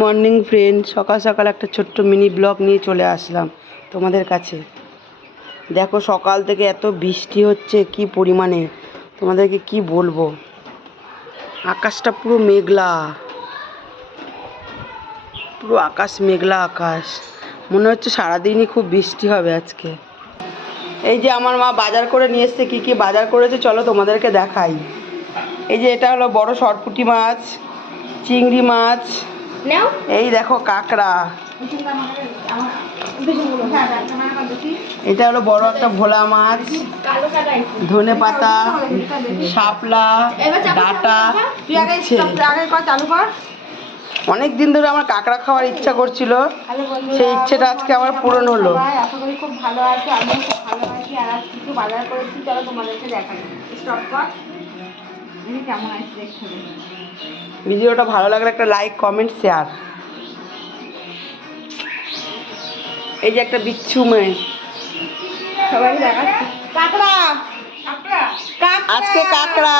Morning friend, সকাল সকাল একটা ছোট্ট মিনি ব্লগ নিয়ে চলে আসলাম তোমাদের কাছে। দেখো সকাল থেকে এত বৃষ্টি হচ্ছে কি পরিমাণে, তোমাদেরকে কি বলবো। আকাশটা পুরো মেঘলা, পুরো আকাশ মেঘলা আকাশ। মনে হচ্ছে সারাদিনই খুব বৃষ্টি হবে আজকে। এই যে আমার মা বাজার করে নিয়ে এসছে, কী কী বাজার করেছে চলো তোমাদেরকে দেখাই। এই যে এটা হলো বড় সরপুঁটি মাছ, চিংড়ি মাছ, এই দেখো কাঁকড়া, এটা হলো বড় একটা ভোলা মাছ, ধনে পাতা, শাপলা, ডাঁটা। অনেক দিন ধরে আমার কাঁকড়া খাওয়ার ইচ্ছা করছিল, সেই ইচ্ছেটা আজকে আমার পূরণ হলো। আশা করি খুব ভালো আছি, আমিও খুব ভালো আছি। আর আজ কিছু বাজার করেছি, চলো তোমাদেরকে দেখাই। স্টপ কর, কেমন আছে দেখতে। ভিডিওটা ভালো লাগলে একটা লাইক, কমেন্ট, শেয়ার। এই যে একটা বিচ্ছু মেয়ে, সবাই দেখাচ্ছি কাঁকড়া, আজকে কাঁকড়া।